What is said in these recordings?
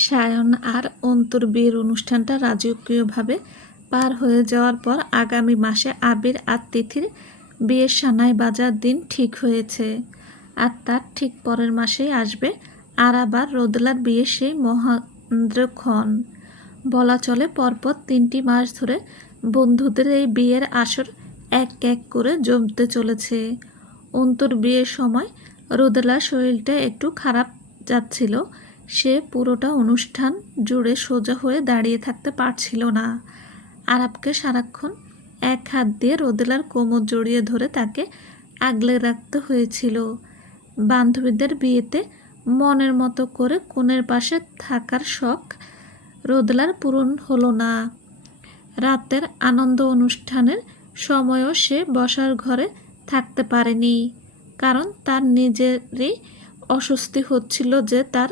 সায়ন আর অন্তুর বিয়ের অনুষ্ঠানটা রাজকীয়ভাবে পার হয়ে যাওয়ার পর আগামী মাসে আবির আর তিথির বিয়ের সানাই বাজার দিন ঠিক হয়েছে। আর তার ঠিক পরের মাসেই আসবে আর আবার রোদেলার বিয়ে সেই মহেন্দ্রক্ষণ। বলা চলে পরপর 3টি মাস ধরে বন্ধুদের এই বিয়ের আসর এক এক করে জমতে চলেছে। অন্তুর বিয়ের সময় রোদেলার শরীরটা একটু খারাপ যাচ্ছিল। সে পুরোটা অনুষ্ঠান জুড়ে সোজা হয়ে দাঁড়িয়ে থাকতে পারছিল না। আরাবকে সারাক্ষণ এক হাত দিয়ে রোদেলার কোমর জড়িয়ে ধরে তাকে আগলে রাখতে হয়েছিল। বান্ধবীদের বিয়েতে মনের মতো করে কনের পাশে থাকার শখ রোদেলার পূরণ হলো না। রাতের আনন্দ অনুষ্ঠানের সময়ও সে বসার ঘরে থাকতে পারেনি, কারণ তার নিজেরই অস্বস্তি হচ্ছিল যে তার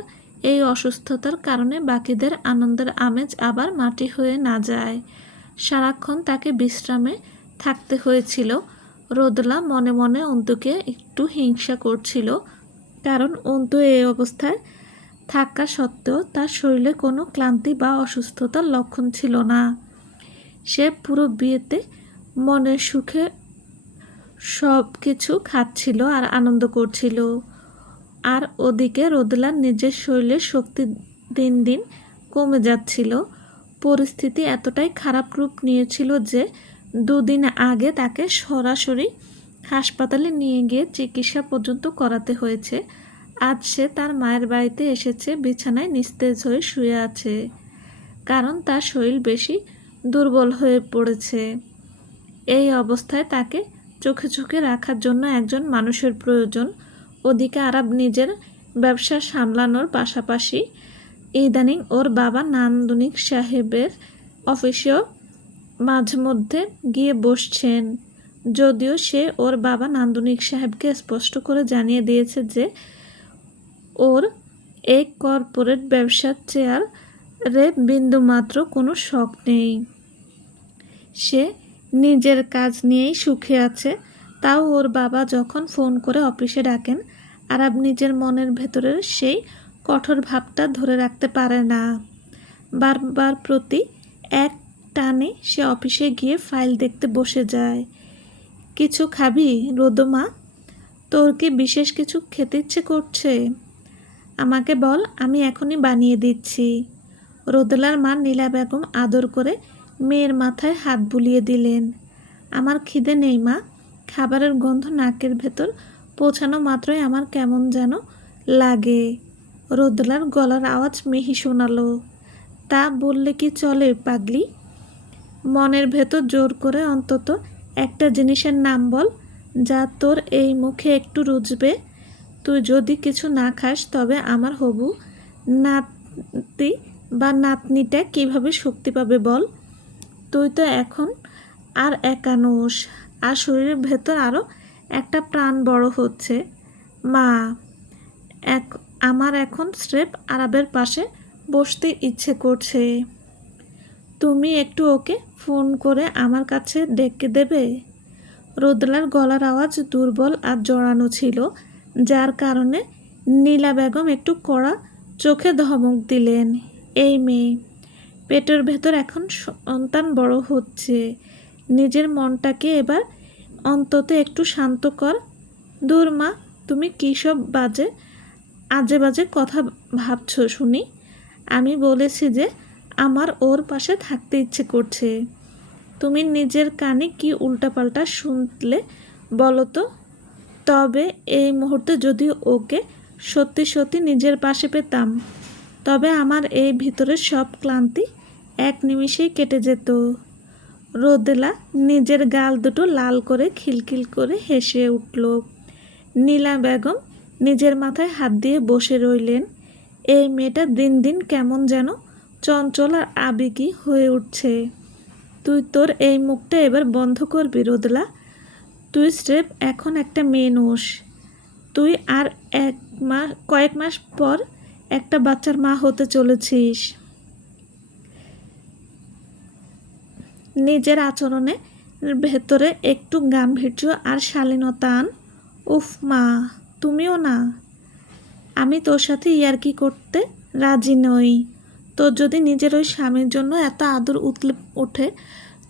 এই অসুস্থতার কারণে বাকিদের আনন্দের আমেজ আবার মাটি হয়ে না যায়। সারাক্ষণ তাকে বিশ্রামে থাকতে হয়েছিল। রোদেলা মনে মনে অন্তুকে একটু হিংসা করছিল, কারণ অন্তু এই অবস্থায় থাকা সত্ত্বেও তার শরীরে কোনো ক্লান্তি বা অসুস্থতার লক্ষণ ছিল না। সে পুরো বিয়েতে মনের সুখে সব কিছু খাচ্ছিল আর আনন্দ করছিল। আর ওদিকে রোদেলার নিজের শরীরের শক্তি দিন দিন কমে যাচ্ছিল। পরিস্থিতি এতটাই খারাপ রূপ নিয়েছিল যে 2 দিন আগে তাকে সরাসরি হাসপাতালে নিয়ে গিয়ে চিকিৎসা পর্যন্ত করাতে হয়েছে। আজ সে তার মায়ের বাড়িতে এসেছে, বিছানায় নিস্তেজ হয়ে শুয়ে আছে, কারণ তার শরীর বেশি দুর্বল হয়ে পড়েছে। এই অবস্থায় তাকে চোখে চোখে রাখার জন্য একজন মানুষের প্রয়োজন। ওদিকে আরাব নিজের ব্যবসা সামলানোর পাশাপাশি ইদানিং ওর বাবা নান্দনিক সাহেবের অফিসেও মাঝে মধ্যে গিয়ে বসছেন। যদিও সে ওর বাবা নান্দনিক সাহেবকে স্পষ্ট করে জানিয়ে দিয়েছে যে ওর এই কর্পোরেট ব্যবসার চেয়ারে বিন্দুমাত্র কোনো শখ নেই। সে নিজের কাজ নিয়েই সুখে আছে। তাও ওর বাবা যখন ফোন করে অফিসে ডাকেন, আরাব নিজের মনের ভেতরের সেই কঠোর ভাবটা ধরে রাখতে পারে না। বারবার প্রতি এক টানে সে অফিসে গিয়ে ফাইল দেখতে বসে যায়। কিছু খাবি রোদমা? তোর কি বিশেষ কিছু খেতে ইচ্ছে করছে? আমাকে বল, আমি এখনই বানিয়ে দিচ্ছি। রোদেলার মা নীলা বেগম আদর করে মেয়ের মাথায় হাত বুলিয়ে দিলেন। আমার খিদে নেই মা, খাবারের গন্ধ নাকের ভেতর পৌঁছানো মাত্রই আমার কেমন যেন লাগে। রোদেলার গলার আওয়াজ মিহি শোনালো। তা বললে কি চলে পাগলি? মনের ভেতর জোর করে অন্তত একটা জিনিসের নাম বল, যা তোর এই মুখে একটু রুজবে। তুই যদি কিছু না খাস তবে আমার হবু নাতি বা নাতনিটা কিভাবে শক্তি পাবে বল? তুই তো এখন আর একা নোস, আর শরীরের ভেতর আরও একটা প্রাণ বড় হচ্ছে। মা, আমার এখন স্রেফ আরাবের পাশে বসতে ইচ্ছে করছে। তুমি একটু ওকে ফোন করে আমার কাছে ডেকে দেবে? রোদেলার গলার আওয়াজ দুর্বল আর জড়ানো ছিল, যার কারণে নীলা বেগম একটু কড়া চোখে ধমক দিলেন। এই মেয়ে, পেটের ভেতর এখন সন্তান বড় হচ্ছে, নিজের মনটাকে এবার অন্তত একটু শান্ত কর। দূর মা, তুমি কী সব আজে বাজে কথা ভাবছো শুনি? আমি বলেছি যে আমার ওর পাশে থাকতে ইচ্ছে করছে। তুমি নিজের কানে কি উল্টাপাল্টা শুনলে বলো তো? তবে এই মুহূর্তে যদি ওকে সত্যি সত্যি নিজের পাশে পেতাম, তবে আমার এই ভিতরের সব ক্লান্তি এক নিমিষেই কেটে যেত। রোদেলা নিজের গাল দুটো লাল করে খিলখিল করে হেসে উঠল। নীলা বেগম নিজের মাথায় হাত দিয়ে বসে রইলেন। এই মেয়েটা দিন দিন কেমন যেন চঞ্চল আর আবেগী হয়ে উঠছে। তুই তোর এই মুখটা এবার বন্ধ করবি রোদেলা? তুই স্রেফ এখন একটা মেয়ে নোস। তুই আর কয়েক মাস পর একটা বাচ্চার মা হতে চলেছিস। নিজের আচরণে ভেতরে একটু গাম্ভীর্য আর শালীনতা আন। উফ মা, তুমিও না। আমি তোর সাথে ইয়ার্কি করতে রাজি নই। তোর যদি নিজের ওই স্বামীর জন্য এত আদর উতলে ওঠে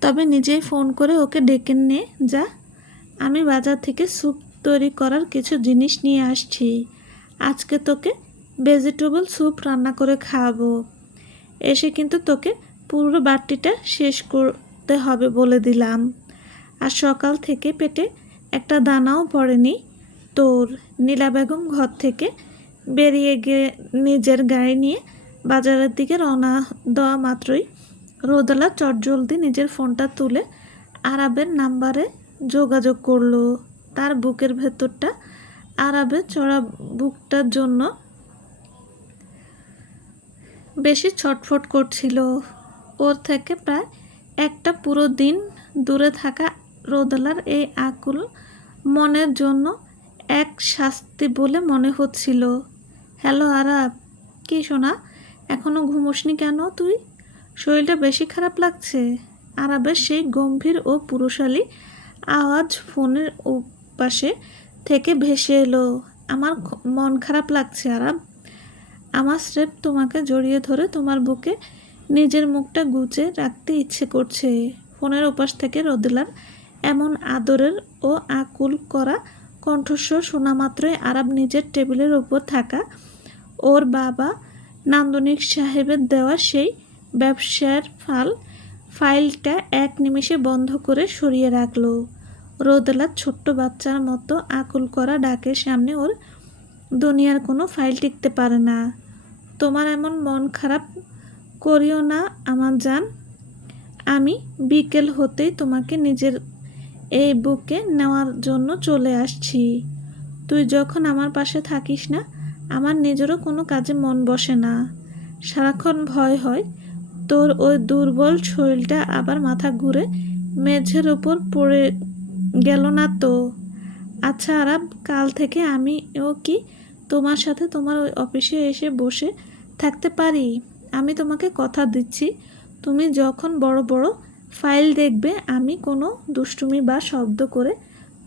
তবে নিজেই ফোন করে ওকে ডেকে নে যা। আমি বাজার থেকে স্যুপ তৈরি করার কিছু জিনিস নিয়ে আসছি। আজকে তোকে ভেজিটেবল স্যুপ রান্না করে খাওয়াবো। এসে কিন্তু তোকে পুরো বাটিটা শেষ করতে হবে বলে দিলাম। আর সকাল থেকে পেটে একটা দানাও পড়েনি তোর। নীলা বেগম ঘর থেকে বেরিয়ে গিয়ে নিজের গাড়ি নিয়ে বাজারের দিকে রওনা দেওয়া মাত্রই রোদেলা চটজলদি নিজের ফোনটা তুলে আরাবের নাম্বারে যোগাযোগ করলো। তার বুকের ভেতরটা আরাবের চড়া বুকটার জন্য বেশি ছটফট করছিল। ওর থেকে প্রায় একটা পুরো দিন দূরে থাকা রোদেলার এই আকুল মনের জন্য এক শাস্তি বলে মনে হচ্ছিল। হ্যালো আরাব, কি শোনা, এখনও ঘুমোসনি কেন তুই? শরীরটা বেশি খারাপ লাগছে? আরাবের সেই গম্ভীর ও পুরুষালী আওয়াজ ফোনের পাশে থেকে ভেসে এলো। আমার মন খারাপ লাগছে আরাব। আমার স্রেফ তোমাকে জড়িয়ে ধরে তোমার বুকে নিজের মুখটা গুজে রাখতে ইচ্ছে করছে। ফোনের ওপাশ থেকে রোদেলার এমন আদরের ও আকুল করা কণ্ঠস্বর শোনা মাত্রই আরাব নিজের টেবিলের ওপর থাকা ওর বাবা নান্দনিক সাহেবের দেওয়া সেই ব্যবসার ফাইলটা এক নিমিষে বন্ধ করে সরিয়ে রাখল। রোদেলার ছোট্ট বাচ্চার মতো আকুল করা ডাকের সামনে ওর দুনিয়ার কোনো ফাইল টিকতে পারে না। তোমার এমন মন খারাপ করিও না আমার জান। আমি বিকেল হতেই তোমাকে নিজের এই বুকে নেওয়ার জন্য চলে আসছি। তুই যখন আমার পাশে থাকিস না আমার নিজেরও কোনো কাজে মন বসে না। সারাক্ষণ ভয় হয় তোর ওই দুর্বল শরীরটা আবার মাথা ঘুরে মেঝের ওপর পড়ে গেল না তো। আচ্ছা আরাব, কাল থেকে আমিও কি তোমার সাথে তোমার ওই অফিসে এসে বসে থাকতে পারি? আমি তোমাকে কথা দিচ্ছি তুমি যখন বড় বড় ফাইল দেখবে আমি কোনো দুষ্টুমি বা শব্দ করে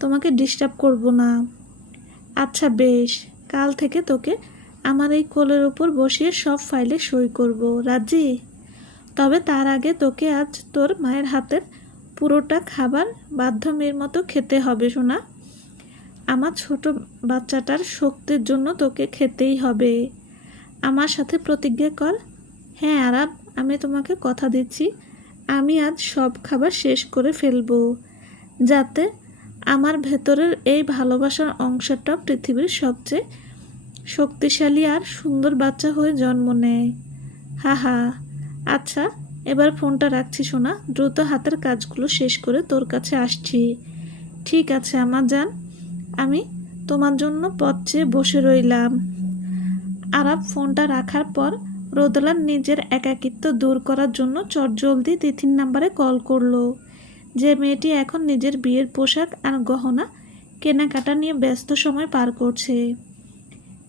তোমাকে ডিস্টার্ব করব না। আচ্ছা বেশ, কাল থেকে তোকে আমার এই কোলের ওপর বসিয়ে সব ফাইলে সই করব। রাজি? তবে তার আগে তোকে আজ তোর মায়ের হাতের পুরোটা খাবার বাধ্য মেয়ের মতো খেতে হবে শোনা। আমার ছোট বাচ্চাটার শক্তির জন্য তোকে খেতেই হবে। আমার সাথে প্রতিজ্ঞা কর। হ্যাঁ আরাব, আমি তোমাকে কথা দিচ্ছি আমি আজ সব খাবার শেষ করে ফেলবো, যাতে আমার ভেতরের এই ভালোবাসার অংশটা পৃথিবীর সবচেয়ে শক্তিশালী আর সুন্দর বাচ্চা হয়ে জন্ম নেয়। হা হা। আচ্ছা এবার ফোনটা রাখছি সোনা, দ্রুত হাতের কাজগুলো শেষ করে তোর কাছে আসছি। ঠিক আছে আমার জান, আমি তোমার জন্য পথ চেয়ে বসে রইলাম। আরাব ফোনটা রাখার পর রোদেলার নিজের একাকিত্ব দূর করার জন্য চটজলদি তিথির নাম্বারে কল করলো। যে মেয়েটি এখন নিজের বিয়ের পোশাক আর গহনা কেনাকাটা নিয়ে ব্যস্ত সময় পার করছে।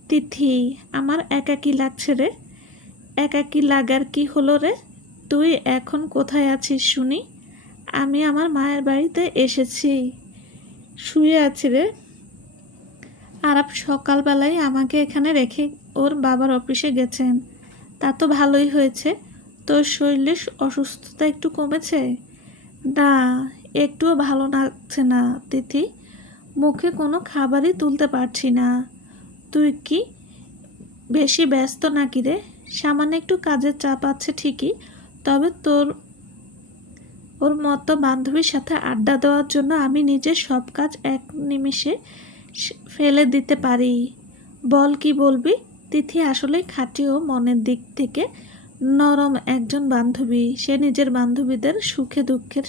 তিথি, আমার একাকী লাগছে রে। একাকী লাগার কি হলো রে? তুই এখন কোথায় আছিস শুনি? আমি আমার মায়ের বাড়িতে এসেছি, শুয়ে আছি রে। আরাব সকালবেলায় আমাকে এখানে রেখে ওর বাবার অফিসে গেছেন। তা তো ভালোই হয়েছে। তোর শরীরের অসুস্থতা একটু কমেছে? না, একটুও ভালো লাগছে না তিথি। মুখে কোনো খাবারই তুলতে পারছি না। তুই কি বেশি ব্যস্ত নাকি রে? সামান্য একটু কাজের চাপ আছে ঠিকই, তবে ওর মতো বান্ধবীর সাথে আড্ডা দেওয়ার জন্য আমি নিজের সব কাজ এক নিমিষে ফেলে দিতে পারি। বল কি বলবি? তিথি আসলেই খাঁটি ও মনের দিক থেকে নরম একজন বান্ধবী। সে নিজের বান্ধবীদের সুখে দুঃখের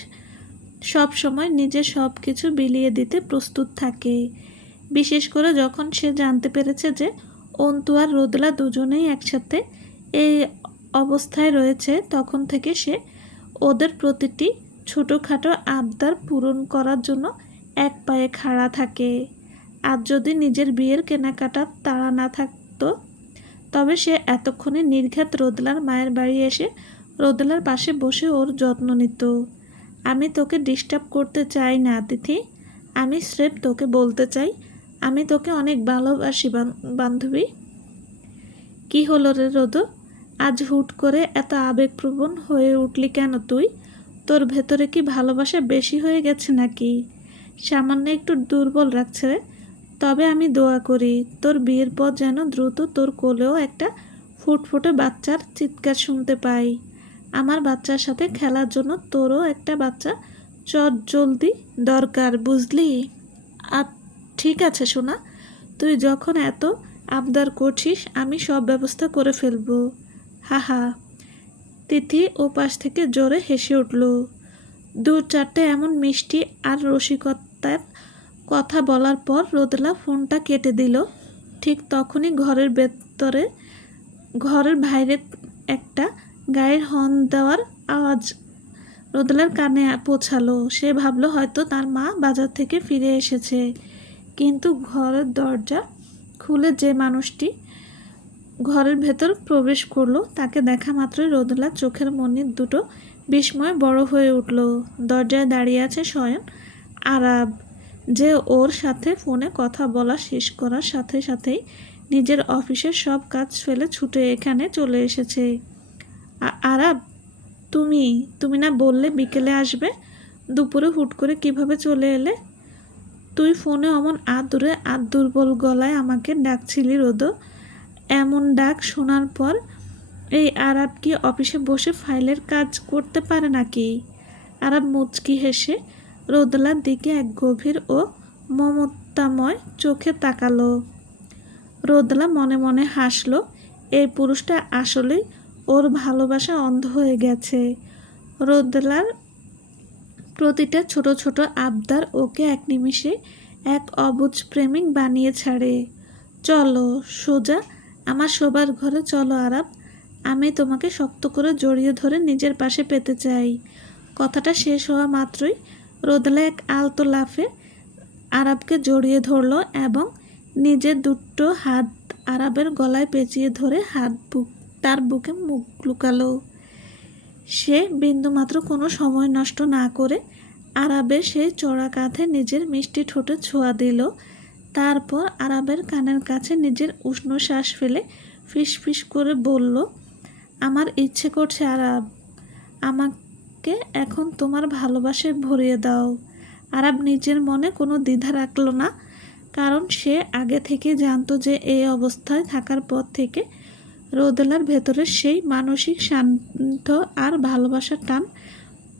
সব সময় নিজের সব কিছু বিলিয়ে দিতে প্রস্তুত থাকে। বিশেষ করে যখন সে জানতে পেরেছে যে অন্তু আর রোদেলা দুজনেই একসাথে এই অবস্থায় রয়েছে, তখন থেকে সে ওদের প্রতিটি ছোটোখাটো আবদার পূরণ করার জন্য এক পায়ে খাড়া থাকে। আর যদি নিজের বিয়ের কেনাকাটার তাড়া না থাকতো তবে সে এতক্ষণে নির্ঘাত রোদেলার মায়ের বাড়ি এসে রোদেলার পাশে বসে ওর যত্ন নিত। আমি তোকে ডিস্টার্ব করতে চাই না তিথি, আমি স্রেফ তোকে বলতে চাই আমি তোকে অনেক ভালোবাসি বান্ধবী। কি হলো রে রোদ, আজ হুট করে এত আবেগপ্রবণ হয়ে উঠলি কেন তুই? তোর ভেতরে কি ভালোবাসা বেশি হয়ে গেছে নাকি? সামান্য একটু দুর্বল রাখছে রে। তবে আমি দোয়া করি তোর বিয়ের পর যেন দ্রুত তোর কোলেও একটা ফুটফুটে বাচ্চার চিৎকার শুনতে পাই। আমার বাচ্চার সাথে খেলার জন্য তোরও একটা বাচ্চা জলদি দরকার, বুঝলি? আর ঠিক আছে সোনা, তুই যখন এত আবদার করছিস আমি সব ব্যবস্থা করে ফেলবো। হা হা। তিথি ওপাশ থেকে জোরে হেসে উঠল। দু চারটে এমন মিষ্টি আর রসিকতার কথা বলার পর রোদেলা ফোনটা কেটে দিল। ঠিক তখনই ঘরের বাইরে একটা গাড়ির হর্ন দেওয়ার আওয়াজ রোদেলার কানে পৌঁছালো। সে ভাবলো হয়তো তার মা বাজার থেকে ফিরে এসেছে, কিন্তু ঘরের দরজা খুলে যে মানুষটি ঘরের ভেতর প্রবেশ করলো তাকে দেখা মাত্রই রোদেলার চোখের মনির দুটো বিস্ময়ে বড় হয়ে উঠল। দরজায় দাঁড়িয়ে আছে স্বয়ং আরাব, যে ওর সাথে ফোনে কথা বলা শেষ করার সাথে সাথেই নিজের অফিসের সব কাজ ফেলে ছুটে এখানে চলে এসেছে। আরাব, তুমি তুমি না বললে বিকেলে আসবে? দুপুরে হুট করে কিভাবে চলে এলে? তুই ফোনে অমন আদুরে আর দুর্বল গলায় আমাকে ডাকছিলি রোদ। এমন ডাক শোনার পর এই আরাব কি অফিসে বসে ফাইলের কাজ করতে পারে নাকি? আরাব মুচকি হেসে রোদেলার দিকে এক গভীর ও মমতাময় চোখে তাকালো। রোদেলা মনে মনে হাসলো। এই পুরুষটা আসলেই ওর ভালোবাসা অন্ধ হয়ে গেছে। রোদেলার প্রতিটা ছোট ছোট আবদার ওকে এক নিমিষে এক অবুঝ প্রেমিক বানিয়ে ছাড়ে। চলো সোজা আমার শোবার ঘরে চলো আরাব, আমি তোমাকে শক্ত করে জড়িয়ে ধরে নিজের পাশে পেতে চাই। কথাটা শেষ হওয়া মাত্রই রোদেলা এক আলতো লাফে আরাবকে জড়িয়ে ধরল এবং নিজের দুটো হাত আরাবের গলায় পেঁচিয়ে ধরে তার বুকে মুখ লুকালো। সে বিন্দুমাত্র কোনো সময় নষ্ট না করে আরাবের সেই চড়া কাঁধে নিজের মিষ্টি ঠোঁটে ছোঁয়া দিল। তারপর আরাবের কানের কাছে নিজের উষ্ণ শ্বাস ফেলে ফিস ফিস করে বলল, আমার ইচ্ছে করছে আরাব, আমাকে এখন তোমার ভালোবাসায় ভরিয়ে দাও। আরাব নিজের মনে কোনো দ্বিধা রাখল না, কারণ সে আগে থেকে জানতো যে এই অবস্থায় থাকার পর থেকে রোদেলার ভেতরের সেই মানসিক শান্ত আর ভালোবাসার টান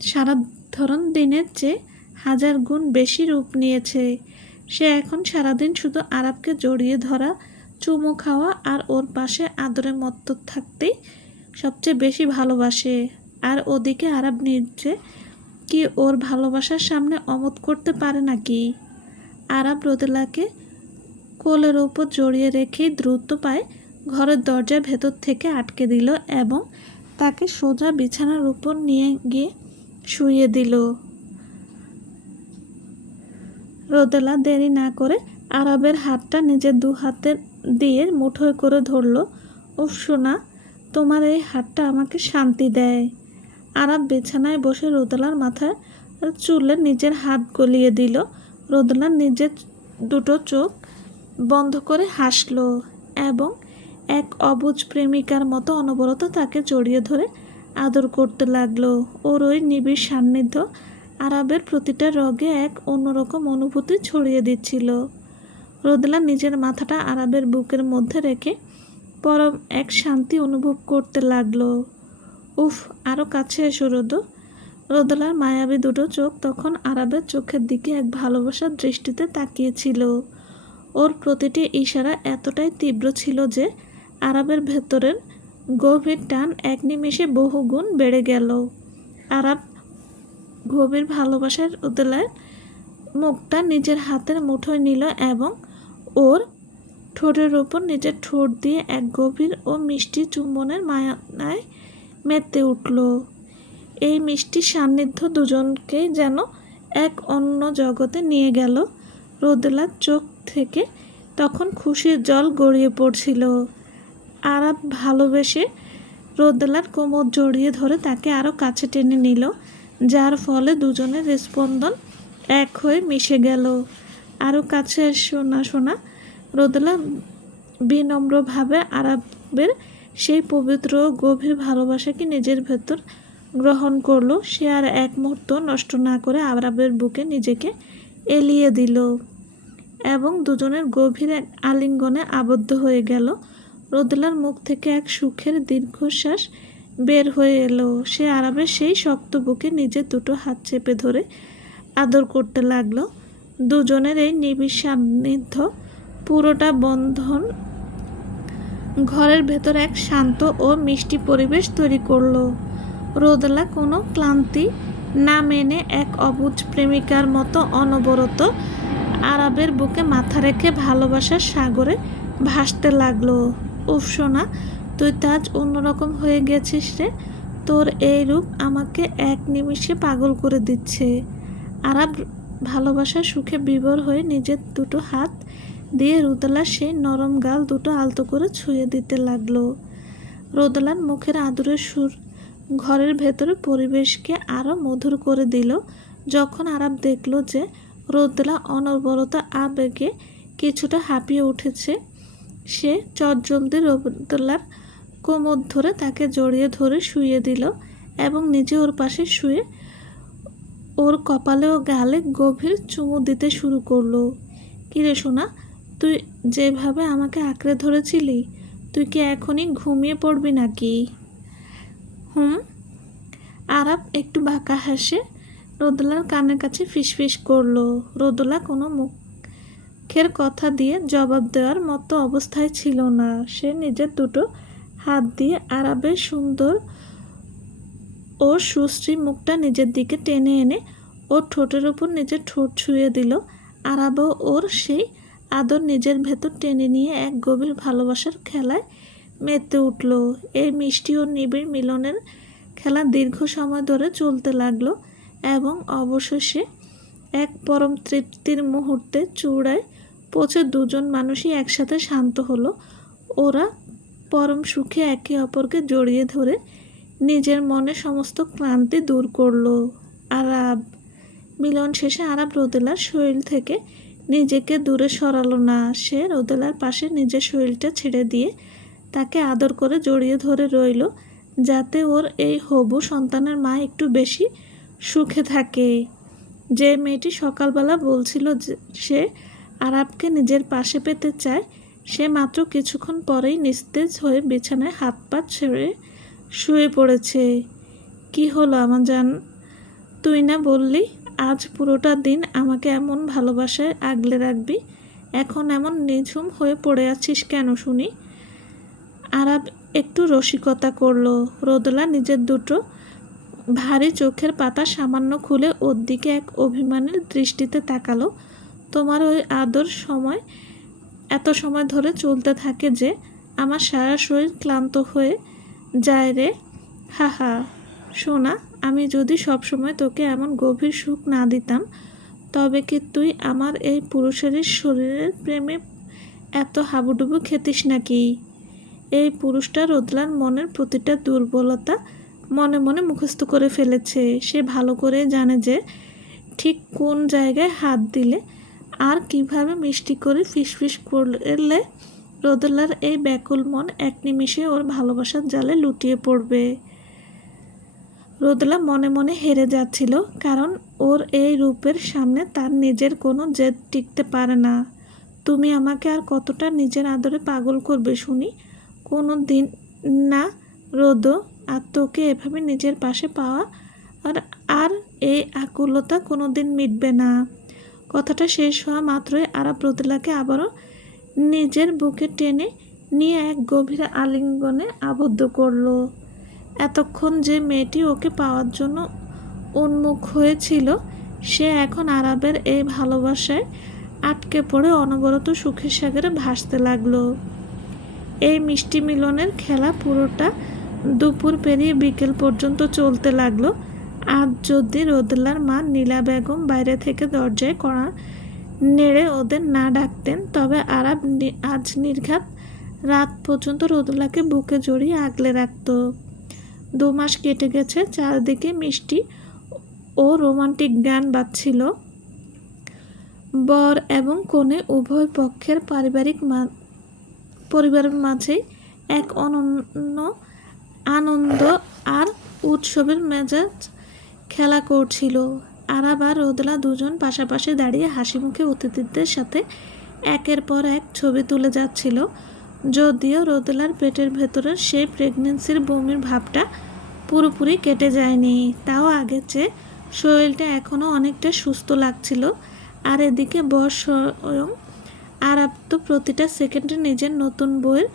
সাধারণ দিনের চেয়ে 1000 গুণ বেশি রূপ নিয়েছে। সে এখন সারাদিন শুধু আরাবকে জড়িয়ে ধরা, চুমু খাওয়া আর ওর পাশে আদরে মত্ত থাকতেই সবচেয়ে বেশি ভালোবাসে। আর ওদিকে আরাব নিজে কি ওর ভালোবাসার সামনে অমত করতে পারে নাকি? আরাব রোদেলাকে কোলের ওপর জড়িয়ে রেখেই দ্রুত পায়ে ঘরের দরজার ভেতর থেকে আটকে দিল এবং তাকে সোজা বিছানার উপর নিয়ে গিয়ে শুইয়ে দিল। রোদেলা দেরি না করে আরাবের হাতটা নিজের দু হাতে দিয়ে মুঠোয় করে ধরল। উফ সোনা, তোমার এই হাতটা আমাকে শান্তি দেয়। আরাব বিছানায় বসে রোদেলার মাথায় চুলে নিজের হাত গলিয়ে দিল। রোদেলা নিজের দুটো চোখ বন্ধ করে হাসল এবং এক অবুঝ প্রেমিকার মতো অনবরত তাকে জড়িয়ে ধরে আদর করতে লাগলো। ওর ওই নিবিড় সান্নিধ্য আরাবের প্রতিটা রগে এক অন্যরকম অনুভূতি ছড়িয়ে দিচ্ছিল। রোদেলা নিজের মাথাটা আরাবের বুকের মধ্যে রেখে পরম এক শান্তি অনুভব করতে লাগলো। উফ, আরও কাছে এসো রোদ। রোদেলার মায়াবী দুটো চোখ তখন আরাবের চোখের দিকে এক ভালোবাসার দৃষ্টিতে তাকিয়েছিল। ওর প্রতিটি ইশারা এতটাই তীব্র ছিল যে আরাবের ভেতরের গভীর টান এক নিমেষে বহুগুণ বেড়ে গেল। আরাব গভীর ভালোবাসার রোদেলার মুখটা নিজের হাতের মুঠোয় নিল এবং ওর ঠোঁটের ওপর নিজের ঠোঁট দিয়ে এক গভীর ও মিষ্টি চুম্বনের মায়ায় মেতে উঠল। এই মিষ্টি সান্নিধ্য দুজনকেই যেন এক অন্য জগতে নিয়ে গেল। রোদেলার চোখ থেকে তখন খুশির জল গড়িয়ে পড়ছিল। আরাব ভালোবেসে রোদেলার কোমর জড়িয়ে ধরে তাকে আরও কাছে টেনে নিল, যার ফলে দুজনের স্পন্দন এক হয়ে মিশে গেল। আরও কাছে এসো না সোনা, রোদেলা বিনম্রভাবে আরাব আরাবের সেই পবিত্র গভীর ভালোবাসাকে নিজের ভেতর গ্রহণ করলো। সে আর এক মুহূর্ত নষ্ট না করে আরাবের বুকে নিজেকে এলিয়ে দিল এবং দুজনের গভীর এক আলিঙ্গনে আবদ্ধ হয়ে গেল। রোদেলার মুখ থেকে এক সুখের দীর্ঘশ্বাস বের হয়ে এলো। সে আরাবের সেই শক্ত বুকে নিজের দুটো হাত চেপে ধরে আদর করতে লাগলো। দুজনের এই নিবিড় সান্নিধ্য পুরোটা বন্ধন ঘরের ভেতর এক শান্ত ও মিষ্টি পরিবেশ তৈরি করলো। রোদেলা কোনো ক্লান্তি না মেনে এক অবুঝ প্রেমিকার মতো অনবরত আরাবের বুকে মাথা রেখে ভালোবাসার সাগরে ভাসতে লাগলো। উফ সোনা, তুই তো আজ অন্যরকম হয়ে গেছিস রে। তোর এই রূপ আমাকে এক নিমিষে পাগল করে দিচ্ছে। আরাব ভালোবাসার সুখে বিভোর হয়ে নিজের দুটো হাত দিয়ে রোদেলার সেই নরম গাল দুটো আলতো করে ছুঁয়ে দিতে লাগলো। রোদেলার মুখের আদরের সুর ঘরের ভেতরে পরিবেশকে আরও মধুর করে দিল। যখন আরাব দেখল যে রোদেলা অনবরত আবেগে কিছুটা হাঁপিয়ে উঠেছে, সে চটজলদি রোদেলার কোমর ধরে তাকে জড়িয়ে ধরে শুইয়ে দিল এবং নিজে ওর পাশে শুয়ে ওর কপালে ও গালে গভীর চুমু দিতে শুরু করলো। কিরে সোনা, তুই যেভাবে আমাকে আঁকড়ে ধরেছিলি, তুই কি এখনই ঘুমিয়ে পড়বি নাকি? আরাব একটু বাঁকা হাসে রোদেলার কানের কাছে ফিসফিস করলো। রোদেলা কোনো মুখের কথা দিয়ে জবাব দেওয়ার মতো অবস্থায় ছিল না। সে নিজের দুটো হাত দিয়ে আরাবের সুন্দর ও সুশ্রী মুখটা নিজের দিকে টেনে এনে ওর ঠোঁটের উপর নিজের ঠোঁট ছুঁয়ে দিল। আরাবও ওর সেই আদর নিজের ভেতর টেনে নিয়ে এক গভীর ভালোবাসার খেলায় মেতে উঠল। এই মিষ্টি ও নিবিড় মিলনের খেলা দীর্ঘ সময় ধরে চলতে লাগলো এবং অবশেষে এক পরম তৃপ্তির মুহূর্তে চূড়ায় পৌঁছে দুজন মানুষই একসাথে শান্ত হলো। ওরা পরম সুখে একে অপরকে জড়িয়ে ধরে নিজের মনে সমস্ত ক্লান্তি দূর করলো। আরাব মিলন শেষে আরাব রোদেলার শরীর থেকে নিজেকে দূরে সরালো না। সে রোদেলার পাশে নিজের শরীরটা ছেড়ে দিয়ে তাকে আদর করে জড়িয়ে ধরে রইল, যাতে ওর এই হবু সন্তানের মা একটু বেশি সুখে থাকে। যে মেয়েটি সকালবেলা বলছিল যে সে আরাবকে নিজের পাশে পেতে চায়, সে মাত্র কিছুক্ষণ পরেই নিস্তেজ হয়ে বিছানায় হাত পা ছেড়ে শুয়ে পড়েছে। কি হলো আমার জান? তুই না বললি আজ পুরোটা দিন আমাকে এমন ভালোবাসায় আগলে রাখবি? এখন এমন নিঝুম হয়ে পড়ে আছিস কেন শুনি? আরাব একটু রসিকতা করলো। রোদেলা নিজের দুটো ভারী চোখের পাতা সামান্য খুলে ওর দিকে এক অভিমানের দৃষ্টিতে তাকালো। তোমার ওই আদর এত সময় ধরে চলতে থাকে যে আমার সারা শরীর ক্লান্ত হয়ে যায় রে। হা হা সোনা, আমি যদি সবসময় তোকে এমন গভীর সুখ না দিতাম, তবে কি তুই আমার এই পুরুষের শরীরের প্রেমে এত হাবুডুবু খেতিস নাকি? এই পুরুষটা রোদেলার মনের প্রতিটা দুর্বলতা মনে মনে মুখস্থ করে ফেলেছে। সে ভালো করে জানে যে ঠিক কোন জায়গায় হাত দিলে আর কিভাবে মিষ্টি করে ফিসফিস করলে রোদেলার এই ব্যাকুল মন এক নিমিষে ওর ভালোবাসার জালে লুটিয়ে পড়বে। রোদেলা মনে মনে হেরে যাচ্ছিল, কারণ ওর এই রূপের সামনে তার নিজের কোনো জেদ টিকতে পারে না। তুমি আমাকে আর কতটা নিজের আদরে পাগল করবে শুনি? কোনো দিন না রোদো, আর তোকে এভাবে নিজের পাশে পাওয়া আর এই আকুলতা কোনো দিন মিটবে না। কথাটা শেষ হওয়া মাত্রই আরাব রোদেলাকে আবারও নিজের বুকে টেনে নিয়ে এক গভীর আলিঙ্গনে আবদ্ধ করলো। এতক্ষণ যে মেয়েটি ওকে পাওয়ার জন্য উন্মুখ হয়েছিল, সে এখন আরাবের এই ভালোবাসায় আটকে পড়ে অনবরত সুখের সাগরে ভাসতে লাগলো। এই মিষ্টি মিলনের খেলা পুরোটা দুপুর পেরিয়ে বিকেল পর্যন্ত চলতে লাগলো। আজ যদি রোদেলার মা নীলা বেগম বাইরে থেকে দরজায় কড়া নেড়ে ওদের না ডাকতেন, তবে আরাব আজ নির্ঘাত রাত পর্যন্ত রোদেলাকে বুকে জড়িয়ে আগলে রাখত। 2 মাস কেটে গেছে, চারদিকে মিষ্টি ও রোমান্টিক গান বাজছিল। বর এবং কনে উভয় পক্ষের পরিবারের মাঝেই এক অনন্য আনন্দ আর উৎসবের মেজাজ খেলা করছিল। আরাব আর রোদেলা দুজন পাশাপাশি দাঁড়িয়ে হাসি মুখে অতিথিদের সাথে একের পর এক ছবি তুলে যাচ্ছিল। যদিও রোদেলার পেটের ভেতরের সেই প্রেগনেন্সির বমির ভাবটা পুরোপুরি কেটে যায়নি, তাও আগের চেয়ে শরীরটা এখনও অনেকটা সুস্থ লাগছিল। আর এদিকে বস স্বয়ং আরাব তো প্রতিটা সেকেন্ডে নিজের নতুন বউয়ের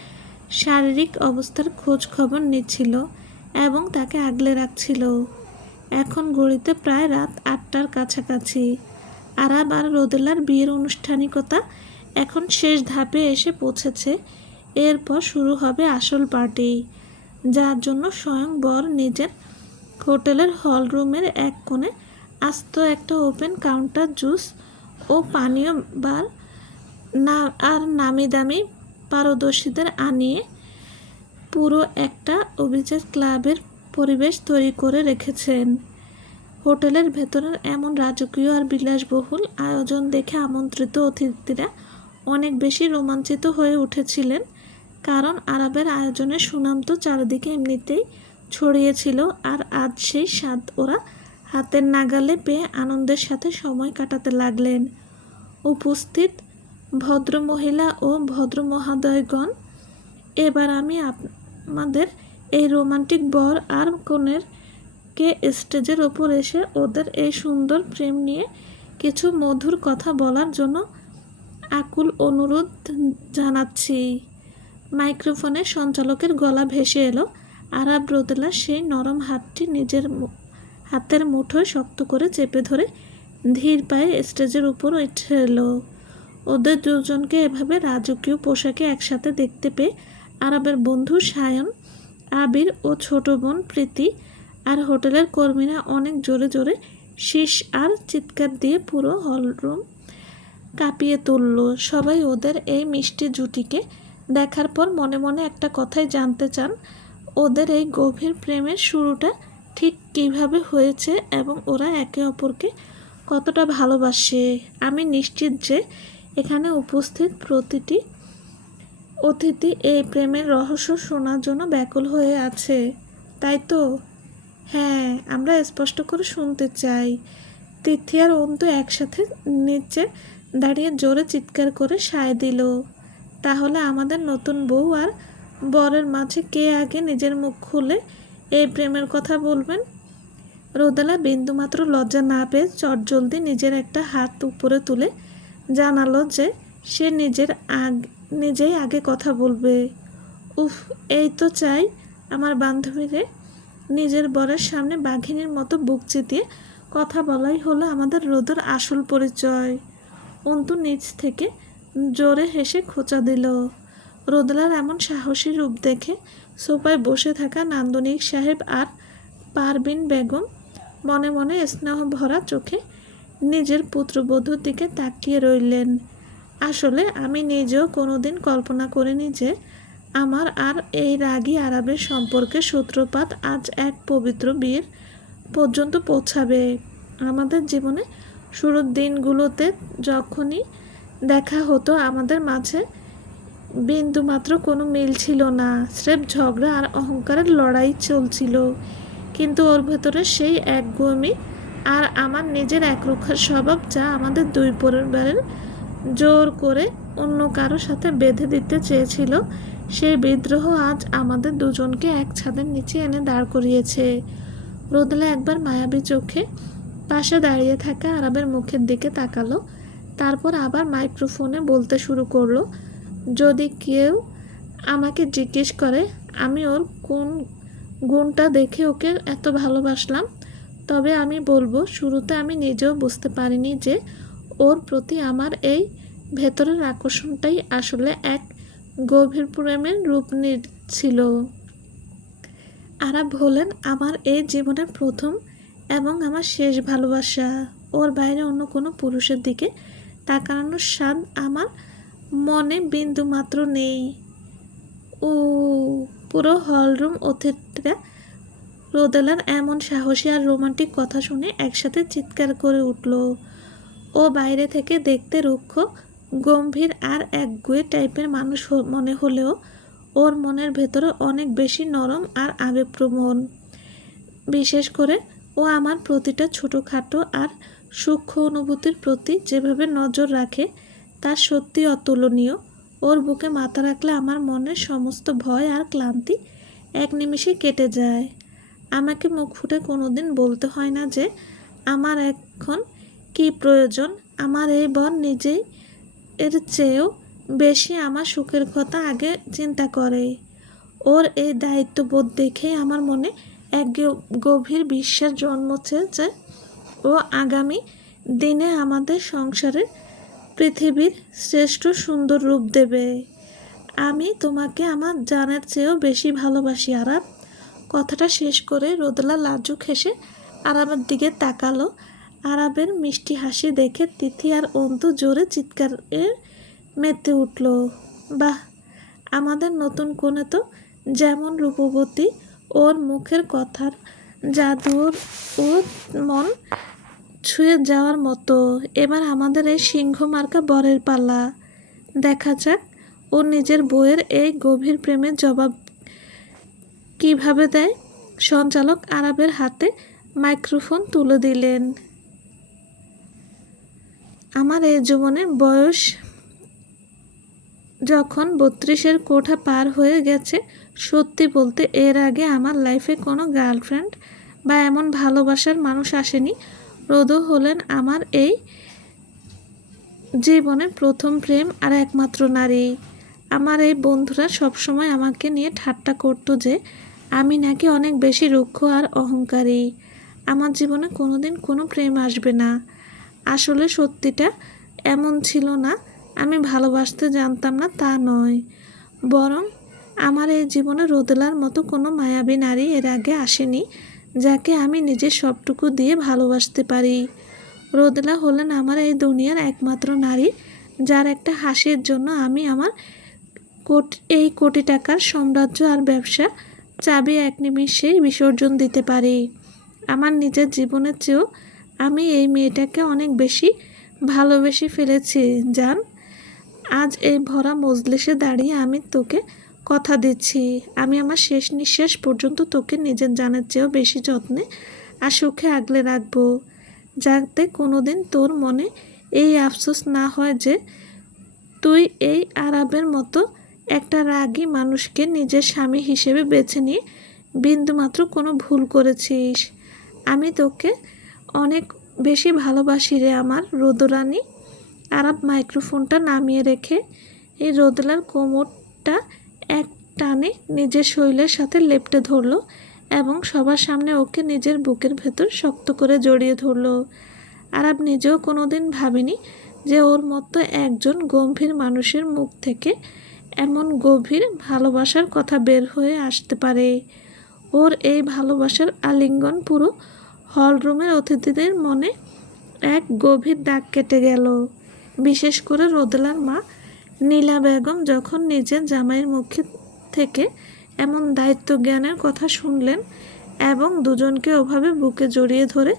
শারীরিক অবস্থার খোঁজ খবর নিচ্ছিল এবং তাকে আগলে রাখছিল। এখন ঘড়িতে প্রায় রাত 8টার কাছাকাছি। আরাব আর রোদেলার বিয়ের আনুষ্ঠানিকতা এখন শেষ ধাপে এসে পৌঁছেছে। এরপর শুরু হবে আসল পার্টি, যার জন্য স্বয়ং বর নিজের হোটেলের হল রুমের এক কোণে আস্ত একটা ওপেন কাউন্টার জুস ও পানীয় বার আর নামি দামি পারদর্শীদের আনিয়ে পুরো একটা অভিজাত ক্লাবের পরিবেশ তৈরি করে রেখেছেন। হোটেলের ভেতরের এমন রাজকীয় আর বিলাসবহুল আয়োজন দেখে আমন্ত্রিত অতিথিরা অনেক বেশি রোমাঞ্চিত হয়ে উঠেছিলেন, কারণ আরবের আয়োজনের সুনাম তো চারিদিকে এমনিতেই ছড়িয়েছিল। আর আজ সেই স্বাদ ওরা হাতের নাগালে পেয়ে আনন্দের সাথে সময় কাটাতে লাগলেন। উপস্থিত ভদ্রমহিলা ও ভদ্রমহোদয়গণ, এবার আমি আমাদের এই রোমান্টিক বর আর কনের কে স্টেজের ওপর এসে ওদের এই সুন্দর প্রেম নিয়ে কিছু মধুর কথা বলার জন্য আকুল অনুরোধ জানাচ্ছি। মাইক্রোফোনে সঞ্চালকের গলা ভেসে এলো। আরাব রোদেলা সেই নরম হাতটি নিজের হাতের মুঠোয় শক্ত করে চেপে ধরে ধীর পায়ে স্টেজের উপর উঠে এলো। ওদের দুজনকে এভাবে রাজকীয় পোশাকে একসাথে দেখতে পেয়ে আরবের বন্ধু সায়ন, আবির ও ছোট বোন প্রীতি আর হোটেলের কর্মীরা অনেক জোরে জোরে শীষ আর চিৎকার দিয়ে পুরো হলরুম কাঁপিয়ে তুলল। সবাই ওদের এই মিষ্টি জুটিকে দেখার পর মনে মনে একটা কথাই জানতে চান, ওদের এই গভীর প্রেমের শুরুটা ঠিক কিভাবে হয়েছে এবং ওরা একে অপরকে কতটা ভালোবাসে। আমি নিশ্চিত যে এখানে উপস্থিত প্রতিটি অতিথি এই প্রেমের রহস্য শোনার জন্য ব্যাকুল হয়ে আছে, তাই তো? হ্যাঁ, আমরা স্পষ্ট করে শুনতে চাই। তিথি আর অন্তু একসাথে নিচে দাঁড়িয়ে জোরে চিৎকার করে সায় দিল। তাহলে আমাদের নতুন বউ আর বরের মাঝে কে আগে নিজের মুখ খুলে এই প্রেমের কথা বলবেন? রোদেলা বিন্দুমাত্র লজ্জা না পেয়ে চটজলদি নিজের একটা হাত উপরে তুলে জানালো যে সে নিজেই আগে কথা বলবে। উফ, এই তো চাই আমার বান্ধবীরে নিজের বরের সামনে বাঘিনীর মতো বুক চিতিয়ে কথা বলাই হলো আমাদের রোদের আসল পরিচয়। অন্তু নিচ থেকে জোরে হেসে খোঁচা দিল। রোদেলার এমন সাহসী রূপ দেখে সোফায় বসে থাকা নান্দনিক সাহেব আর পারবিন বেগম মনে মনে স্নেহ ভরা চোখে নিজের পুত্রবধূর দিকে তাকিয়ে রইলেন। আসলে আমি নিজেও কোনোদিন কল্পনা করিনি যে আমার আর এই রাগী আরবের সম্পর্কের সূত্রপাত আজ এক পবিত্র বিয়ের পর্যন্ত পৌঁছাবে। আমাদের জীবনে শুরুর দিনগুলোতে যখনই দেখা হতো আমাদের মাঝে বিন্দুমাত্র কোনো মিল ছিল না, স্রেফ ঝগড়া আর অহংকারের লড়াই চলছিল। কিন্তু ওর ভেতরে সেই একগুঁয়েমি আর আমার নিজের একরুক্ষা স্বভাব, যা আমাদের দুই পরিবারের জোর করে অন্য কারো সাথে বেঁধে দিতে চেয়েছিল, সেই বিদ্রোহ আজ আমাদের দুজনকে এক ছাদের নিচে এনে দাঁড় করিয়েছে। রোদেলা একবার মায়াবী চোখে পাশে দাঁড়িয়ে থাকা আরবের মুখের দিকে তাকালো, তারপর আবার মাইক্রোফোনে বলতে শুরু করলো, যদি কেউ আমাকে জিজ্ঞেস করে আমি ওর কোন গুণটা দেখে ওকে এত ভালোবাসলাম, তবে আমি বলবো শুরুতে আমি নিজেও বুঝতে পারিনি যে ওর প্রতি আমার এই ভেতরের আকর্ষণটাই আসলে এক গভীর প্রেমের রূপ নিচ্ছিল। আরাব হলেন আমার এই জীবনের প্রথম এবং আমার শেষ ভালোবাসা। ওর বাইরে অন্য কোনো পুরুষের দিকে তাকানোর স্বাদ আমার মনে বিন্দুমাত্র নেই। ও পুরো হলরুম অতিথিরা রোদেলার এমন সাহসী আর রোমান্টিক কথা শুনে একসাথে চিৎকার করে উঠল। ও বাইরে থেকে দেখতে রুক্ষ, গম্ভীর আর একগুঁয়ে টাইপের মানুষ মনে হলেও ওর মনের ভেতরে অনেক বেশি নরম আর আবেগপ্রবণ। বিশেষ করে ও আমার প্রতিটা ছোটোখাটো আর সূক্ষ্ম অনুভূতির প্রতি যেভাবে নজর রাখে তা সত্যি অতুলনীয়। ওর বুকে মাথা রাখলে আমার মনের সমস্ত ভয় আর ক্লান্তি এক নিমিষে কেটে যায়। আমাকে মুখ ফুটে কোনোদিন বলতে হয় না যে আমার এখন কী প্রয়োজন। আমার এই বর নিজেই এর চেয়েও বেশি আমার সুখের কথা আগে চিন্তা করে। ওর এই দায়িত্ববোধ দেখেই আমার মনে এক গভীর বিশ্বাস জন্মছে যে ও আগামী দিনে আমাদের সংসারের পৃথিবীর শ্রেষ্ঠ সুন্দর রূপ দেবে। আমি তোমাকে আমার জানের চেয়েও বেশি ভালোবাসি আরাব। কথাটা শেষ করে রোদেলা লাজুক হেসে আরাবের দিকে তাকালো। আরাবের মিষ্টি হাসি দেখে তিথি আর অন্তু জোরে চিৎকারে মেতে উঠল। বাহ, আমাদের নতুন কনে তো যেমন রূপবতী, ওর মুখের কথার জাদুর ওর মন ছুঁয়ে যাওয়ার মতো। এবার আমাদের এই সিংহ মার্কা বরের পালা। দেখা যাক ও নিজের বউয়ের এই গভীর প্রেমের জবাব কিভাবে দেয়। সঞ্চালক আরাবের হাতে মাইক্রোফোন তুলে দিলেন। আমার এই জীবনের বয়স যখন 32-এর কোঠা পার হয়ে গেছে, সত্যি বলতে এর আগে আমার লাইফে কোনো গার্লফ্রেন্ড বা এমন ভালোবাসার মানুষ আসেনি। রোদও হলেন আমার এই জীবনের প্রথম প্রেম আর একমাত্র নারী। আমার এই বন্ধুরা সবসময় আমাকে নিয়ে ঠাট্টা করতো যে আমি নাকি অনেক বেশি রুক্ষ আর অহংকারী। আমার জীবনে কোনোদিন কোনো প্রেম আসবে না। আসলে সত্যিটা এমন ছিল না। আমি ভালোবাসতে জানতাম না তা নয়, বরং আমার এই জীবনে রোদেলার মতো কোনো মায়াবী নারী এর আগে আসেনি যাকে আমি নিজের সবটুকু দিয়ে ভালোবাসতে পারি। রোদেলা হলেন আমার এই দুনিয়ার একমাত্র নারী যার একটা হাসির জন্য আমি আমার এই কোটি টাকার সাম্রাজ্য আর ব্যবসা চাবি এক নিমিষেই বিসর্জন দিতে পারি। আমার নিজের জীবনের চেয়েও আমি এই মেয়েটাকে অনেক বেশি ভালোবেসে ফেলেছি জান। আজ এই ভরা মজলিসে দাঁড়িয়ে আমি তোকে কথা দিচ্ছি, আমি আমার শেষ নিঃশ্বাস পর্যন্ত তোকে নিজের জানের চেয়েও বেশি যত্নে আর সুখে আগলে রাখবো, যাতে কোনোদিন তোর মনে এই আফসোস না হয় যে তুই এই আরাবের মতো একটা রাগী মানুষকে নিজের স্বামী হিসেবে বেছে নিয়ে বিন্দুমাত্র কোনো ভুল করেছিস। আমি তোকে অনেক বেশি ভালোবাসি রে আমার রোদরানী। আরাব মাইক্রোফোনটা নামিয়ে রেখে এই রোদেলার কোমরটা এক টানে নিজের শরীরের সাথে লেপ্টে ধরল এবং সবার সামনে ওকে নিজের বুকের ভেতর শক্ত করে জড়িয়ে ধরল। আরাব নিজেও কোনোদিন ভাবেনি যে ওর মতো একজন গম্ভীর মানুষের মুখ থেকে এমন গভীর ভালোবাসার কথা বের হয়ে আসতে পারে। ওর এই ভালোবাসার আলিঙ্গন পুরো হলরুমের অতিথিদের মনে এক গভীর দাগ কেটে গেল। বিশেষ করে রোদেলার মা নীলা বেগম যখন নিজের জামাইয়ের মুখে থেকে এমন দায়িত্ব জ্ঞানের কথা শুনলেন এবং দুজনকে ওভাবে বুকে জড়িয়ে ধরে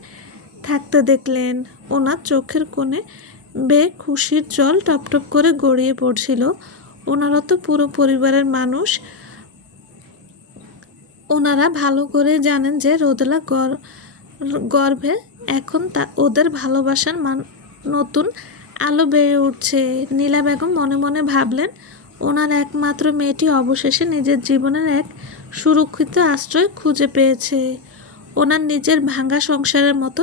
থাকতে দেখলেন, ওনার চোখের কোণে বেয়ে খুশির জল টপটপ করে গড়িয়ে পড়ছিল। ওনারা তো পুরো পরিবারের মানুষ। ওনারা ভালো করে জানেন যে রোদেলা গর্ভে এখন ওদের ভালোবাসার নতুন আলো বেড়ে উঠছে। নীলা বেগম মনে মনে ভাবলেন ওনার একমাত্র মেয়েটি অবশেষে নিজের জীবনের এক সুরক্ষিত আশ্রয় খুঁজে পেয়েছে। ওনার নিজের ভাঙা সংসারের মতো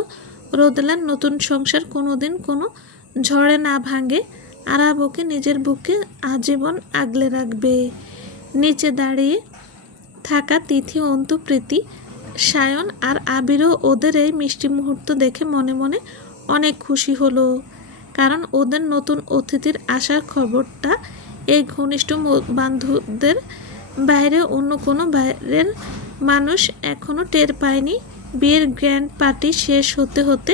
রোদেলার নতুন সংসার কোনোদিন কোনো ঝড়ে না ভাঙে। আরাব ওকে নিজের বুকে আজীবন আগলে রাখবে। নিচে দাঁড়িয়ে থাকা তিথি, অন্তু, প্রীতি, সায়ন আর আবিরও ওদের এই মিষ্টি মুহূর্ত দেখে মনে মনে অনেক খুশি হলো, কারণ ওদের নতুন অতিথির আসার খবরটা এই ঘনিষ্ঠ বান্ধবদের বাইরে অন্য কোনো বাইরের মানুষ এখনও টের পায়নি। বিয়ের গ্র্যান্ড পার্টি শেষ হতে হতে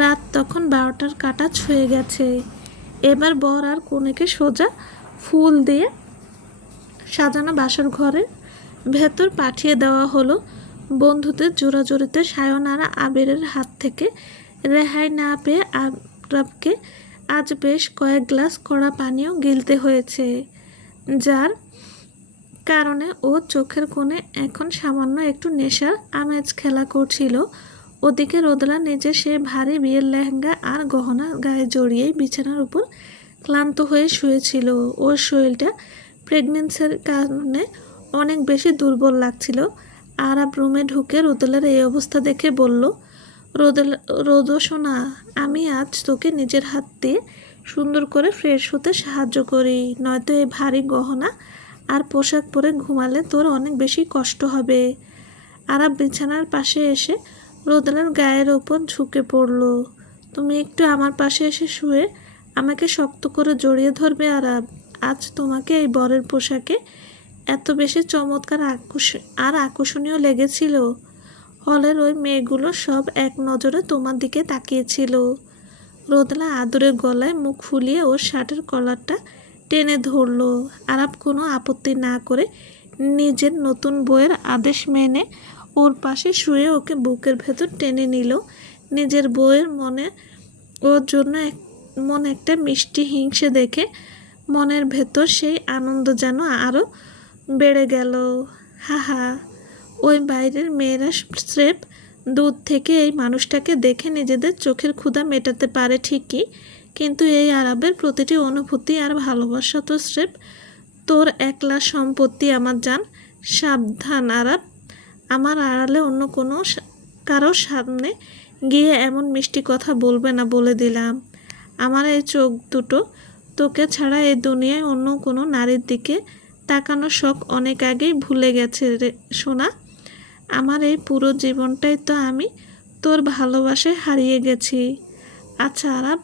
রাত তখন 12টার কাটা ছুঁয়ে গেছে। এবার বর আর কনেকে সোজা ফুল দিয়ে সাজানো বাসর ঘরের ভেতর পাঠিয়ে দেওয়া হলো। বন্ধুদের জোরাজোরিতে সায়ন আর আবিরের হাত থেকে রেহাই না পেয়ে আরাবকে আজ বেশ কয়েক গ্লাস কড়া পানীয় গিলতে হয়েছে, যার কারণে ওর চোখের কোণে এখন সামান্য একটু নেশার আমেজ খেলা করছিল। ওদিকে রোদেলা নিজে সে ভারী বিয়ের লেহেঙ্গা আর গহনা গায়ে জড়িয়েই বিছানার উপর ক্লান্ত হয়ে শুয়েছিল। ওর শরীরটা প্রেগনেন্সির কারণে অনেক বেশি দুর্বল লাগছিল। আরাব রুমে ঢুকে রোদেলার এই অবস্থা দেখে বলল, রোদো সোনা, আমি আজ তোকে নিজের হাত দিয়ে সুন্দর করে ফ্রেশ হতে সাহায্য করি, নয়তো এই ভারী গহনা আর পোশাক পরে ঘুমালে তোর অনেক বেশি কষ্ট হবে। আরাব বিছানার পাশে এসে রোদেলার গায়ের ওপর ঝুঁকে পড়ল। তুমি একটু আমার পাশে এসে শুয়ে আমাকে শক্ত করে জড়িয়ে ধরবে আরাব। আজ তোমাকে এই বরের পোশাকে এত বেশি চমৎকার আর আকর্ষণীয় লেগেছিল, হলের ওই মেয়েগুলো সব এক নজরে তোমার দিকে তাকিয়েছিল। রোদেলা আদুরে গলায় মুখ ফুলিয়ে ওর শার্টের কলারটা টেনে ধরল। আরাব কোনো আপত্তি না করে নিজের নতুন বউয়ের আদেশ মেনে ওর পাশে শুয়ে ওকে বুকের ভেতর টেনে নিল। নিজের বউয়ের মনে ওর জন্য মনে একটা মিষ্টি হিংসে দেখে মনের ভেতর সেই আনন্দ যেন আরও বেড়ে গেল। হাহা, ওই বাইরের মেয়েরা স্রেফ দূর থেকে এই মানুষটাকে দেখে নিজেদের চোখের ক্ষুধা মেটাতে পারে ঠিকই, কিন্তু এই আরাবের প্রতিটি অনুভূতি আর ভালোবাসা তো স্রেফ তোর একলা সম্পত্তি আমার জান। সাবধান আরাব, আমার আড়ালে অন্য কোনো কারোর সামনে গিয়ে এমন মিষ্টি কথা বলবে না বলে দিলাম। আমার এই চোখ দুটো তোকে ছাড়া এই দুনিয়ায় অন্য কোনো নারীর দিকে তাকানোর শখ অনেক আগেই ভুলে গেছে রে সোনা। আমার এই পুরো জীবনটাই তো আমি তোর ভালোবাসায় হারিয়ে গেছি। আচ্ছা আরাব,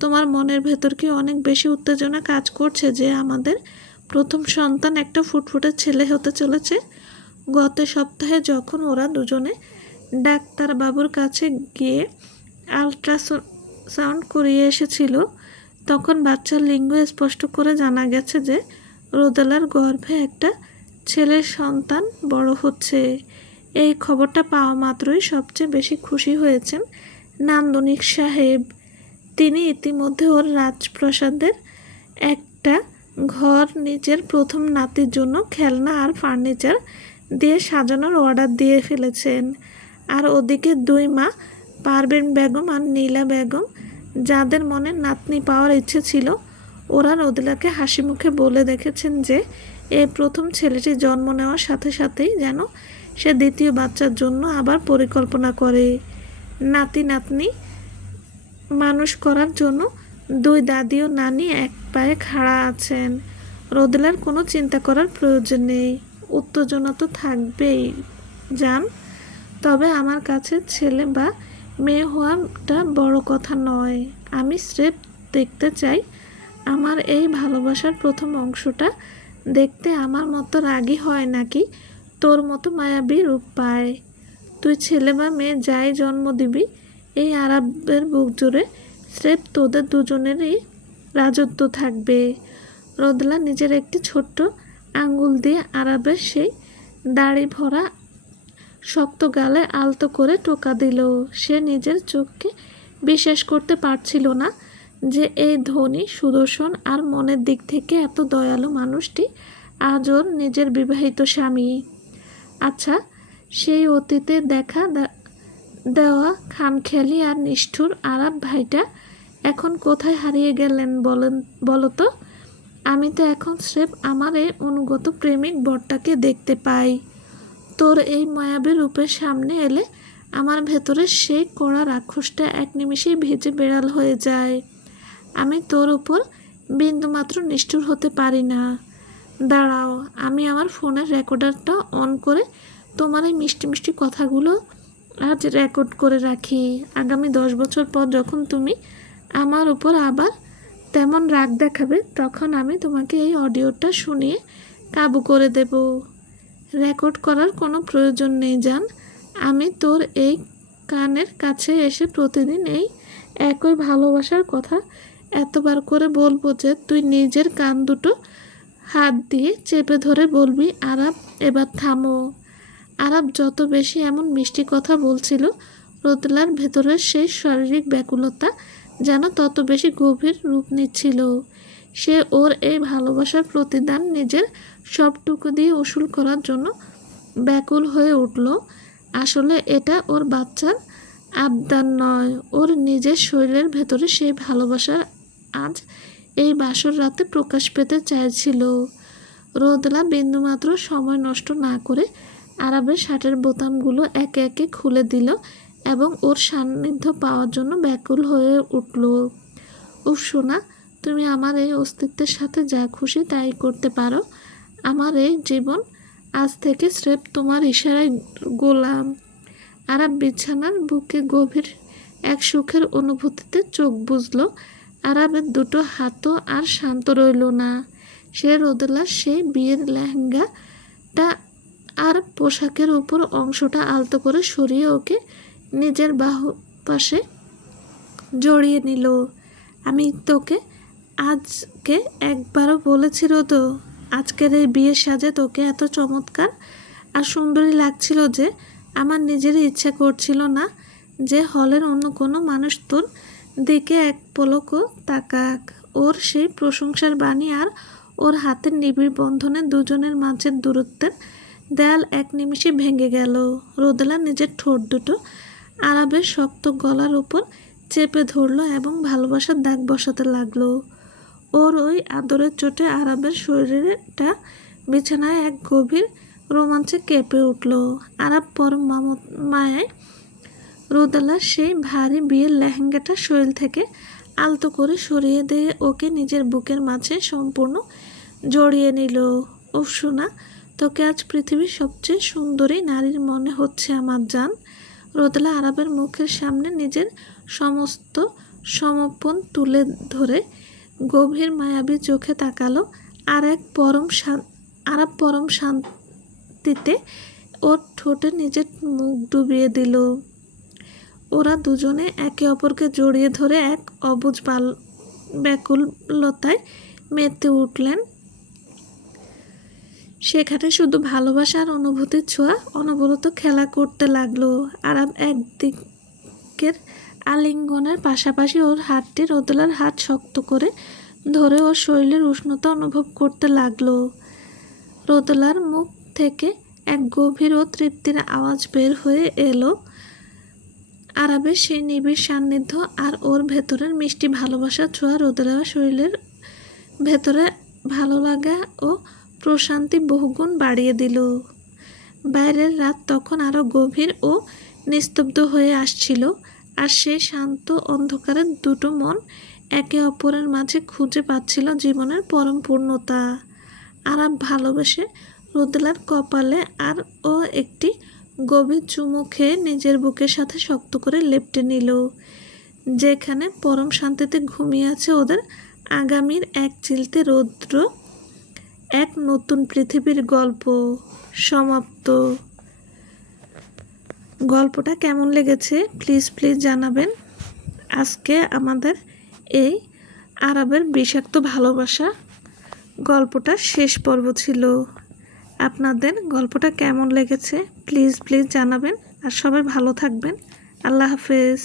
তোমার মনের ভেতর কি অনেক বেশি উত্তেজনা কাজ করছে যে আমাদের প্রথম সন্তান একটা ফুটফুটে ছেলে হতে চলেছে? গত সপ্তাহে যখন ওরা দুজনে ডাক্তারবাবুর কাছে গিয়ে আলট্রাসাউন্ড করিয়ে এসেছিল, তখন বাচ্চার লিঙ্গ স্পষ্ট করে জানা গেছে যে রোদেলার গর্ভে একটা ছেলের সন্তান বড় হচ্ছে। এই খবরটা পাওয়া মাত্রই সবচেয়ে বেশি খুশি হয়েছেন নান্দনিক সাহেব। তিনি ইতিমধ্যে ওর রাজপ্রাসাদের একটা ঘর নিজের প্রথম নাতির জন্য খেলনা আর ফার্নিচার দিয়ে সাজানোর অর্ডার দিয়ে ফেলেছেন। আর ওদিকে দুই মা পারভিন বেগম আর নীলা বেগম, যাদের মনে নাতনি পাওয়ার ইচ্ছে ছিল, ওরা রোদেলাকে হাসি মুখে বলে দেখেছেন যে এই প্রথম ছেলেটি জন্ম নেওয়ার সাথে সাথেই যেন সে দ্বিতীয় বাচ্চার জন্য আবার পরিকল্পনা করে। নাতি নাতনি মানুষ করার জন্য দুই দাদি ও নানি এক পায়ে খাড়া আছেন। রোদেলার কোনো চিন্তা করার প্রয়োজন নেই। উত্তেজনা তো থাকবেই জান, তবে আমার কাছে ছেলে বা মেয়ে হওয়াটা বড় কথা নয়। আমি স্রেফ দেখতে চাই আমার এই ভালোবাসার প্রথম অংশটা দেখতে আমার মতো রাগী হয় নাকি তোর মতো মায়াবী রূপ পায়। তুই ছেলে বা মেয়ে যাই জন্ম দিবি, এই আরবের বুক জুড়ে স্রেফ তোদের দুজনেরই রাজত্ব থাকবে। রোদেলা নিজের একটি ছোট্ট আঙ্গুল দিয়ে আরবের সেই দাড়ি ভরা শক্ত গালে আলতো করে টোকা দিল। সে নিজের চোখকে বিশ্বাস করতে পারছিল না যে এই ধনী, সুদর্শন আর মনের দিক থেকে এত দয়ালু মানুষটি আজ ওর নিজের বিবাহিত স্বামী। আচ্ছা, সেই অতীতে দেখা দেওয়া খামখেয়ালি আর নিষ্ঠুর আরাব ভাইটা এখন কোথায় হারিয়ে গেলেন বলো তো? আমি তো এখন স্রেফ আমার এই অনুগত প্রেমিক বরটাকে দেখতে পাই। তোর এই মায়াবী রূপের সামনে এলে আমার ভেতরে সেই কড়া রাক্ষসটা এক নিমিষেই ভেজে বেড়াল হয়ে যায়। আমি তোর উপর বিন্দুমাত্র নিষ্ঠুর হতে পারি না। দাঁড়াও, আমি আমার ফোনের রেকর্ডারটা অন করে তোমার এই মিষ্টি মিষ্টি কথাগুলো আজ রেকর্ড করে রাখি। আগামী 10 বছর পর যখন তুমি আমার উপর আবার তেমন রাগ দেখাবে, তখন আমি তোমাকে এই অডিওটা শুনিয়ে কাবু করে দেব। রেকর্ড করার কোনো প্রয়োজন নেই জান। আমি তোর এই কানের কাছে এসে প্রতিদিন এই একই ভালোবাসার কথা এতবার করে বলবো যে তুই নিজের কান দুটো হাত দিয়ে চেপে ধরে বলবি, আরাব এবার থামো। আরাব যত বেশি এমন মিষ্টি কথা বলছিল, রোদেলার ভেতরের সেই শারীরিক ব্যাকুলতা যেন তত বেশি গভীর রূপ নিচ্ছিল। সে ওর এই ভালোবাসার প্রতিদান নিজের সবটুকু দিয়ে উসুল করার জন্য ব্যাকুল হয়ে উঠল। আসলে এটা ওর বাচ্চার আবদার নয়, ওর নিজের শরীরের ভেতরে সেই ভালোবাসা আজ এই বাসর রাতে প্রকাশ পেতে চাইছিল। রোদেলা বিন্দুমাত্র সময় নষ্ট না করে আরাবের শার্টের বোতামগুলো একে একে খুলে দিল এবং ওর সান্নিধ্য পাওয়ার জন্য ব্যাকুল হয়ে উঠল। উফ সোনা, তুমি আমার এই অস্তিত্বের সাথে যা খুশি তাই করতে পারো। আমার এই জীবন আজ থেকে স্রেফ তোমার ইশারায় গোলাম। আরাব বিছানার বুকে গভীর এক সুখের অনুভূতিতে চোখ বুজল। আরাবের দুটো হাতও আর শান্ত রইল না। সে রোদেলার সেই বিয়ের লেহেঙ্গাটা আর পোশাকের ওপর অংশটা আলতো করে সরিয়ে ওকে নিজের বাহু পাশে জড়িয়ে নিল। আমি তোকে আজকে একবারও বলেছি রোদো, আজকের এই বিয়ের সাজে তোকে এত চমৎকার আর সুন্দরী লাগছিল যে আমার নিজেরই ইচ্ছে করছিল না যে হলের অন্য কোনো মানুষ তোর দিকে এক পলকও তাকাক। ওর সেই প্রশংসার বাণী আর ওর হাতের নিবিড় বন্ধনে দুজনের মাঝের দূরত্বের দেয়াল এক নিমিষে ভেঙে গেল। রোদেলা নিজের ঠোঁট দুটো আরাবের শক্ত গলার উপর চেপে ধরল এবং ভালোবাসার দাগ বসাতে লাগলো। ওর ওই আদরের চোটে আরাবের শরীরটা বিছানায় এক গভীর রোমাঞ্চে কেঁপে উঠল। আরাব পরম মায়ায় রোদেলার সেই ভারী বিয়ের লেহেঙ্গাটা শরীর থেকে আলতো করে সরিয়ে দিয়ে ওকে নিজের বুকের মাঝে সম্পূর্ণ জড়িয়ে নিল। উফ সোনা, তোকে আজ পৃথিবীর সবচেয়ে সুন্দরী নারীর মনে হচ্ছে আমার জান। রোদেলা আরাবের মুখের সামনে নিজের সমস্ত সমর্পণ তুলে ধরে গভীর মায়াবী চোখে তাকালো। আরাব পরম শান্তিতে ওর ঠোঁটে নিজের মুখ ডুবিয়ে দিল। ওরা দুজনে একে অপরকে জড়িয়ে ধরে এক অবুঝ ব্যাকুলতায় মেতে উঠলেন। সেখানে শুধু ভালোবাসা আর অনুভূতির ছোঁয়া অনবরত খেলা করতে লাগলো। আরাব একদিকের আলিঙ্গনের পাশাপাশি ওর হাতটি রোদেলার হাত শক্ত করে ধরে ওর শরীরের উষ্ণতা অনুভব করতে লাগলো। রোদেলার মুখ থেকে এক গভীর ও তৃপ্তির আওয়াজ বের হয়ে এলো। আরাবের সেই নিবিড় সান্নিধ্য আর ওর ভেতরের মিষ্টি ভালোবাসার ছোঁয়া রোদেলার শরীরের ভেতরে ভালো লাগা ও প্রশান্তি বহুগুণ বাড়িয়ে দিল। বাইরের রাত তখন আরও গভীর ও নিস্তব্ধ হয়ে আসছিল, আর সেই শান্ত অন্ধকারের দুটো মন একে অপরের মাঝে খুঁজে পাচ্ছিল জীবনের পরম পূর্ণতা। আরাব ভালোবেসে রোদেলার কপালে আর ও একটি গভীর চুমু খেয়ে নিজের বুকের সাথে শক্ত করে লেপ্টে নিল, যেখানে পরম শান্তিতে ঘুমিয়ে আছে ওদের আগামীর এক চিলতে রৌদ্র। এক নতুন পৃথিবীর গল্প সমাপ্ত। গল্পটা কেমন লেগেছে প্লিজ জানাবেন। আজকে আমাদের এই আরাবের বিষাক্ত ভালোবাসা গল্পটা শেষ পর্ব ছিল। আপনাদের গল্পটা কেমন লেগেছে প্লিজ জানাবেন। আর সবাই ভালো থাকবেন। আল্লাহ হাফেজ।